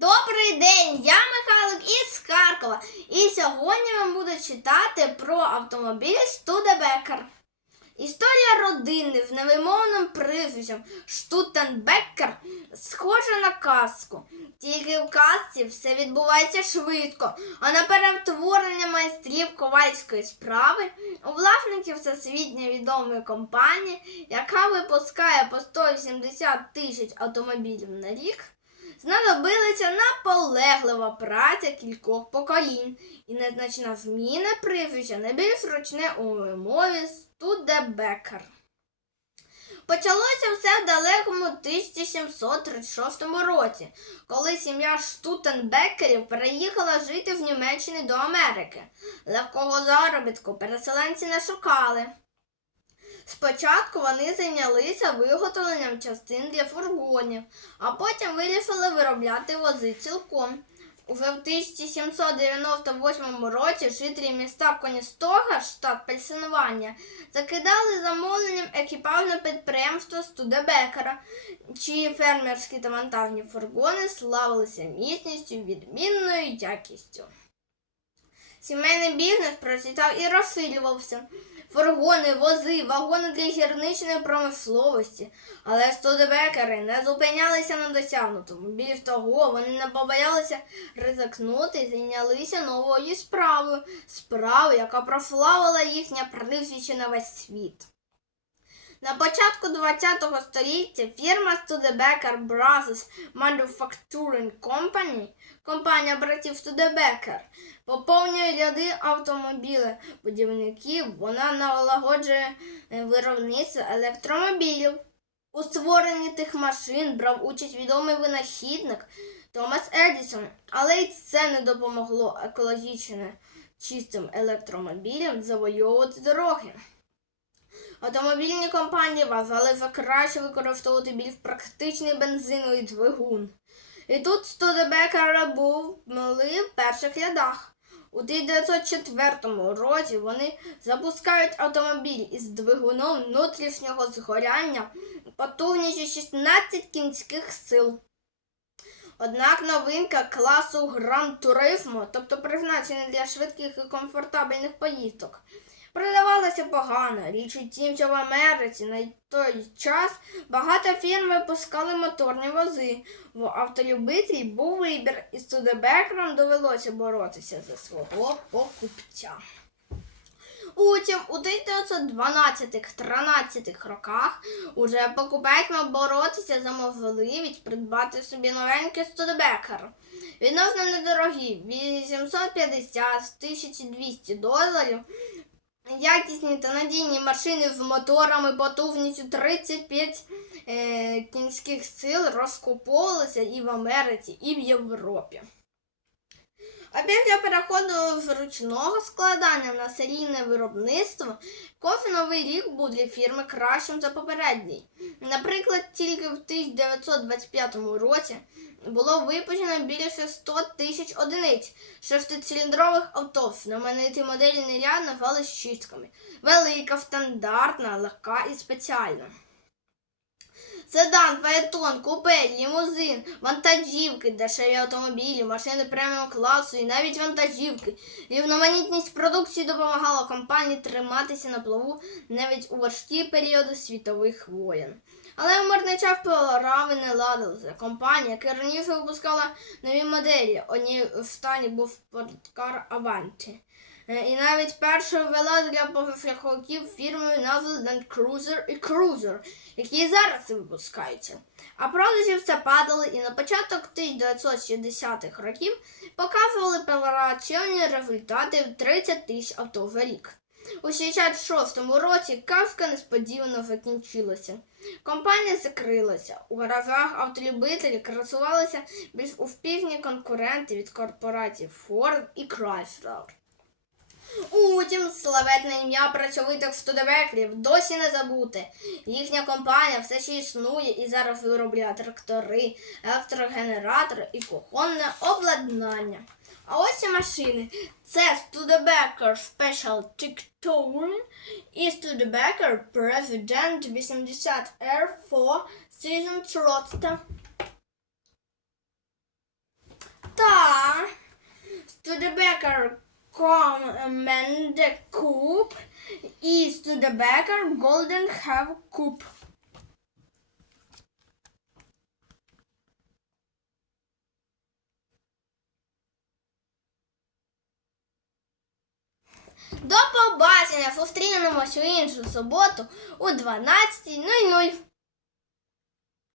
Добрий день! Я Михайлик із Харкова. І сьогодні вам буду читати про автомобіль Студебекер. Історія родини з невимовним прізвищем Штутенбекер схожа на казку. Тільки в казці все відбувається швидко, а на перетворення майстрів ковальської справи у власників всесвітньо відомої компанії, яка випускає по 180 тисяч автомобілів на рік, знадобилася наполеглива праця кількох поколінь і незначна зміна прізвища на більш ручне у вимові Студебекер. Почалося все в далекому 1736 році, коли сім'я Штутенбекерів переїхала жити в Німеччині до Америки. Легкого заробітку переселенці не шукали. Спочатку вони зайнялися виготовленням частин для фургонів, а потім вирішили виробляти вози цілком. В 1798 році жителі міста Коністога, штат Пенсильванія, закидали замовленням екіпажне підприємство Студебекера, чиї фермерські та вантажні фургони славилися міцністю, відмінною якістю. Сімейний бізнес процвітав і розширювався. Фургони, вози, вагони для гірничної промисловості. Але студебекери не зупинялися на досягнутому. Більш того, вони не побоялися ризикнути і зайнялися новою справою, справою, яка прославила їхнє прізвище на весь світ. На початку ХХ століття фірма Studebaker Brothers Manufacturing Company, компанія братів Studebaker, поповнює ряди автомобілів будівників, вона налагоджує виробництво електромобілів. У створенні тих машин брав участь відомий винахідник Томас Едісон, але й це не допомогло екологічно чистим електромобілям завойовувати дороги. Автомобільні компанії вважали за краще використовувати більш практичний бензиновий двигун. І тут Студебекера був мали в перших рядах. У 1904 році вони запускають автомобіль із двигуном внутрішнього згоряння потужністю 16 кінських сил. Однак новинка класу Гран Туризмо, тобто призначена для швидких і комфортабельних поїздок, продавалася погано. Річ у тім, що в Америці на той час багато фірм випускали моторні вози. В автолюбителів був вибір, і студебекерам довелося боротися за свого покупця. Утім, у 1912-13 роках уже покупець мав боротися за можливість придбати собі новенький студебекер. Відносно недорогі 850-1200 доларів. Якісні та надійні машини з моторами потужністю 35 е, кінських сил розкуповувалися і в Америці, і в Європі. А після переходу з ручного складання на серійне виробництво, кожен новий рік був для фірми кращим за попередній. Наприклад, тільки в 1925 році було випущено більше 100 тисяч одиниць шестициліндрових авто. Знаменитий модельний ряд назвали шістками. Велика, стандартна, легка і спеціальна. Седан, фаетон, купе, лімузин, вантажівки, дешеві автомобілі, машини преміум класу і навіть вантажівки. Рівноманітність продукції допомагала компанії триматися на плаву навіть у важкі періоди світових воєн. Але в мирний час не ладилися. Компанія, яка раніше випускала нові моделі, одній в стані був спорткар Avanti. Е, І навіть перша ввела для позашляховиків фірмою назву Land Cruiser і Cruiser, які і зараз випускаються. А продажі все падали і на початок 1960-х років показували плачевні результати в 30 тисяч авто за рік. У 66-му році казка несподівано закінчилася. Компанія закрилася. У гаражах автолюбителі красувалися більш успішні конкуренти від корпорацій Ford і Chrysler. Утім, славетне ім'я працьовитих студебекерів досі не забути. Їхня компанія все ще існує і зараз виробляє трактори, електрогенератор і кухонне обладнання. А ось і машини. Це Studebaker Special Touring і Studebaker President 80 R4 Season Roadster. Та Studebaker is to the baker golden have coupe. До побачення! Зустрінемось у іншу суботу о 12.00.